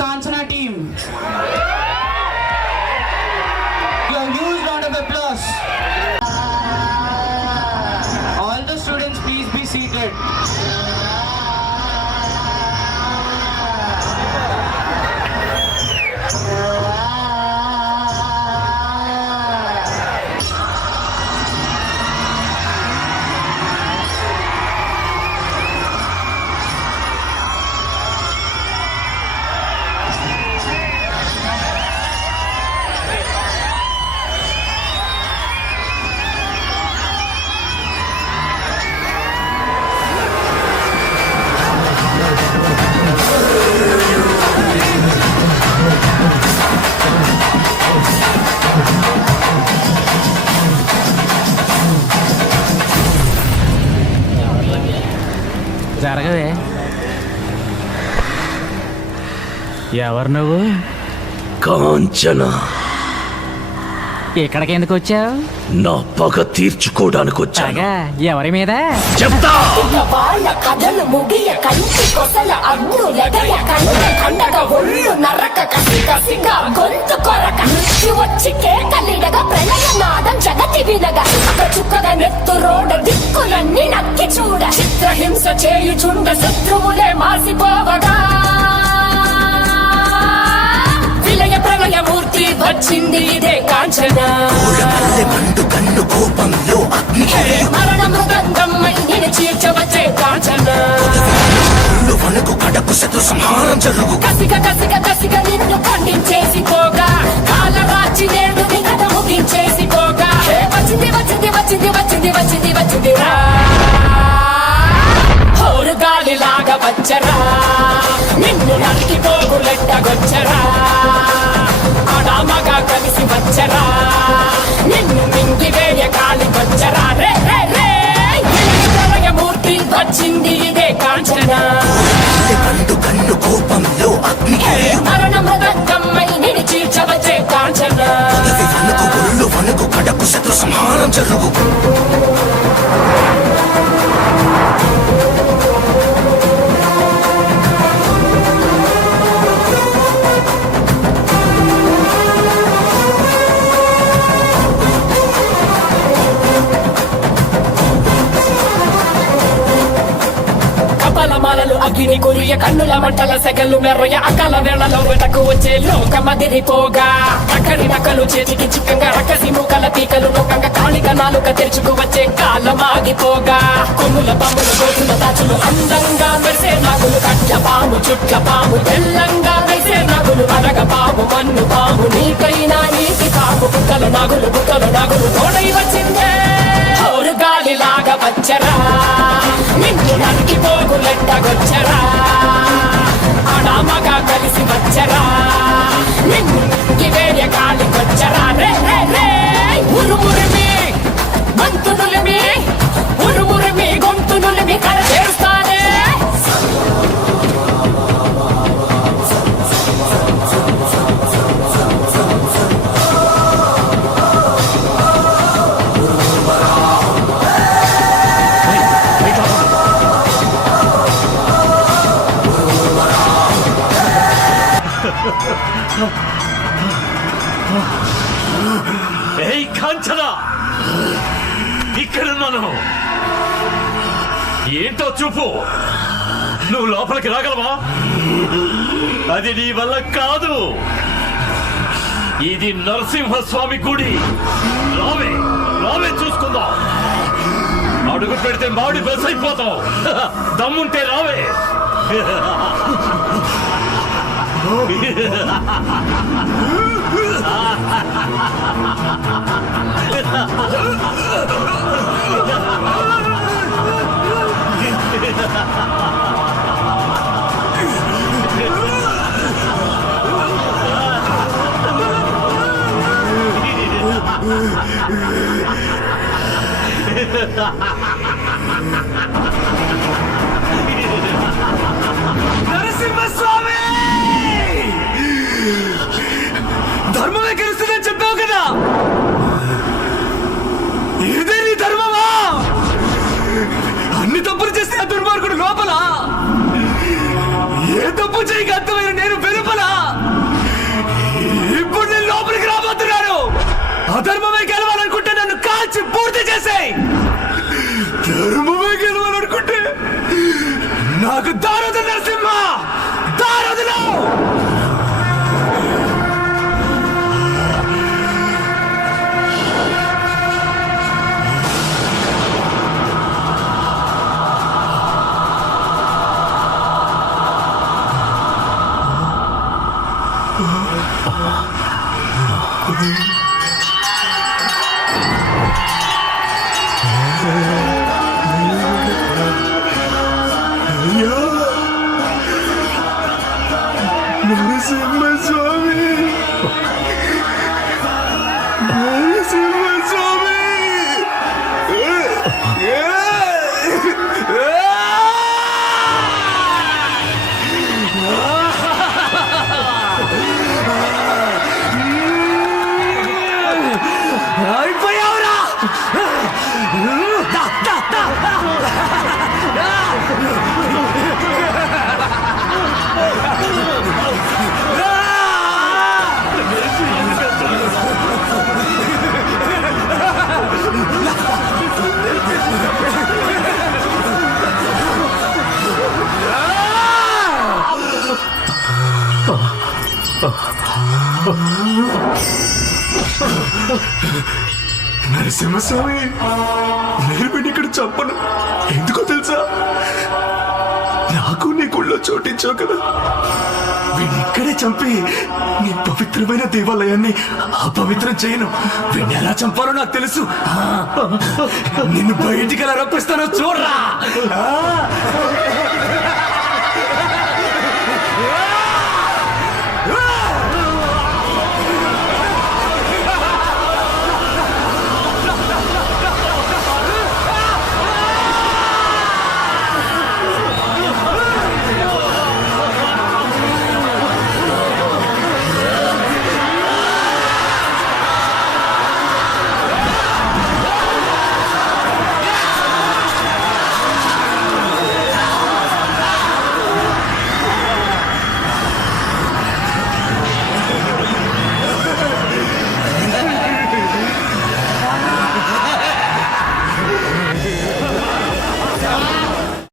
Kanchana team. A huge round of applause. All the students, please be seated. జరగవే. ఎవరు నువ్వు? కాంచన. ఇక్కడికి ఎందుకు వచ్చావు? నా పగ తీర్చుకోవడానికి వచ్చాగా. ఎవరి మీద చెప్తా. వాళ్ళ కథలు ముగియ కంటి కొసల అగ్గులెదయ కండ కండగ ఒళ్ళు నరక కసి కసిగా గొంతు కొరక మృత్యు వచ్చి కేకలిడగా ప్రళయ నాదం జగతి వినగా చుక్కగా నెత్తు రోడ దిక్కులన్నీ నక్కి చూడ చిత్రహింస చేయుచుండ శత్రువులే మాసిపోవగా విలయ ప్రళయ మూర్తి వచ్చింది ఇదే కాంచన. కన్ను కోపంలో మరణ మృదంగమ్మై నేను చీర్చవచ్చే కాంచన. వనకు కడకు శత్రు సంహారం జరుగు. కసిగ కసిగ కసిగ నిన్ను ఖండించేసి పోగా కాలరాచి నేడు నీ కథ ముగించేసి పోగా వచ్చింది వచ్చింది వచ్చింది వచ్చింది వచ్చింది వచ్చింది రా హోరు గాలిలాగా వచ్చరా నిన్ను నరికి పోగులెట్టగొచ్చరా ఆడామగా కలిసి వచ్చరా నిన్ను మింగి వేయ కాలి వచ్చరా రే రే రే మూర్తి వచ్చింది ఇదే కాంచన. కన్ను కోపంలో మరణ మృదంగమ్మై నేను చీల్చవచ్చే కాంచన. వనకు కడకు శత్రు సంహారం జరుగు. కపలమాలలు అగ్ని కురియ కన్నుల మంటల సెగలు మెర్రయ అకాల వేళలో వెటకు వచ్చే లోకమదిరిపోగా అక్కడి నకలు చేతికి చిక్కంగా రకసి మూకల పీకలు లోకంగా కాళిక నాలుక తెరుచుకు వచ్చే కాలమాగిపోగా కొమ్ముల పాములు గోతుల దాచులు అందంగా మెరిసే నాగులు కట్ల పాము చుట్ల పాము తెల్లంగా వేసే నాగులు అరగ పాము మన్ను పాము నీకైనా నీటి పాము బుక్కలు నాగులు తోడై వచ్చిందే హోరు గాలిలాగా వచ్చరా నిన్ను నరికి పోగులెట్టగొచ్చరా ఆడామగా కలిసి వచ్చరా నిన్ను వేయ కాలికొచ్చరా రే రే రే ఉరుమురిమి గొంతునులిమి ఉరుమురిమి గొంతునులిమి కర చేస్తానే ఏయ్ కాంచన, ఇక్కడున్నాను. ఏంటో చూపు. నువ్వు లోపలికి రాగలవా? అది నీ వల్ల కాదు. ఇది నరసింహస్వామి గుడి. రావే రావే చూసుకుందాం. అడుగు పెడితే మాడి బెసైపోతావు. దమ్ముంటే రావే. నరసింహస్వామి, ధర్మమే గెలుస్తుందని చెప్పావు కదా, ఇదే నీ ధర్మమా? అన్ని తప్పులు చేస్తే ఆ దుర్మార్గుడు లోపల, ఏ తప్పు చేయక అర్థమైన నేను వెలుపల. నరసింహస్వామి నరసింహస్వామి అయిపోయావురా నరసింహస్వామి నేను వీడిని ఇక్కడ చంపను. ఎందుకో తెలుసా? నాకు నీ గుళ్ళో చోటించావు కదా. వీడిని ఇక్కడే చంపి నీ పవిత్రమైన దేవాలయాన్ని అపవిత్రం చేయను. వీడిని ఎలా చంపాలో నాకు తెలుసు. నిన్ను బయటికి ఎలా రప్పిస్తానో చూడరా.